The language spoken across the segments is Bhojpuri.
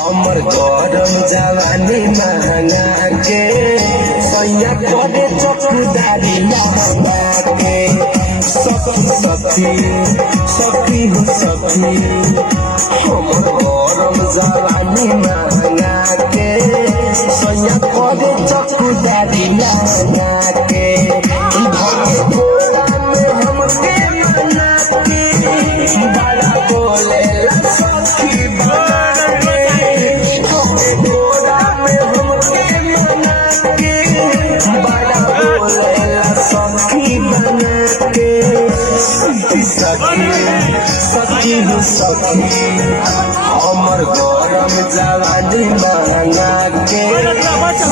हमर गरम जवानी महंगा के सैया करे चौकीदारी के सखी सखी सखी हो सखी। हमर गरम जवानी महंगा के सैया करे चौकीदारी के बड़ा बोले सखी हो सखी। हमर गरम जवानी महंगा के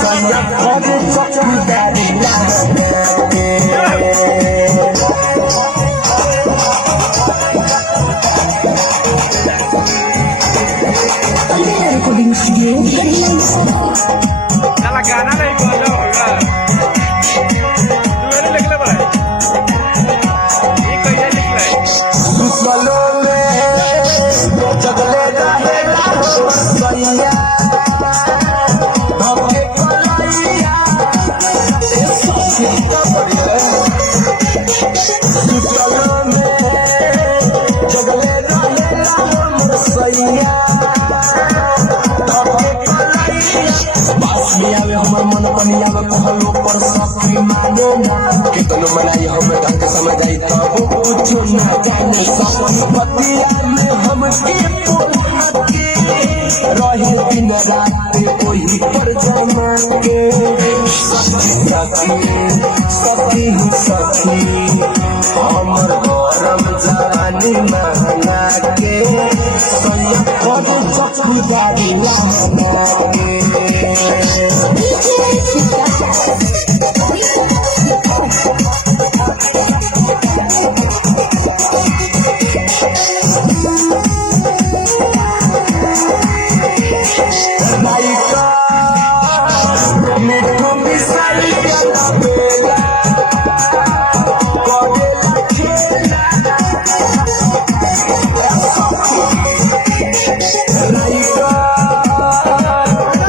सैया करे चौकीदारी के recording studio Salah gana lah ibu ada orang. Dua ni lagi lepas. Ikut je lagi. दुश्मनों में जगले रहे सैया धमके कलैया दुश्मनों में जगले रहे सैया हमर मन पनिया कहलो पर सखी मानो ना कितनो मनाई हम ढंग समझ गई तब कुछ ना जाने सपन पतिया में हम के रहे दिन रात वही पर जमा के सखी सखी सखी। हमर गरम जवानी महंगा के सैया करे चौकीदारी के मिठू मिसाई बेला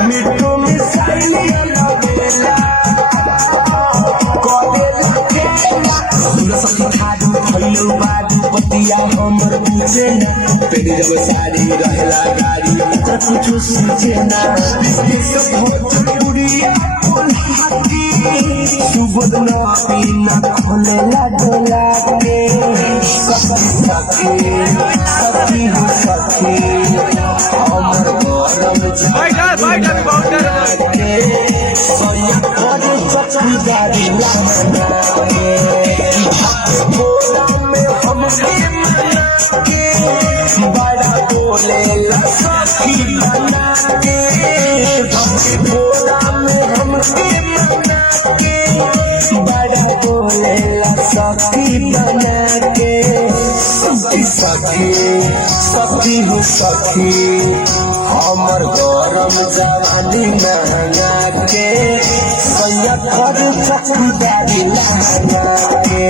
मिठू मिसाई बेला बतिया हमर पूछे ना तेरी जब सारी रहला गाड़ी कुछ सूझे ना भोजपुरिया सुबोध ना पीना खोले डोला के सखी सखी सखी हो सखी। हमर गरम के सैया करे चौकीदारी बड़ा बोले सखी बना के बोला में हम बड़ा बोले सखी बना के सखी सखी सखी हो सखी। हमर गरम जवानी महंगा के सैया करे चौकीदारी के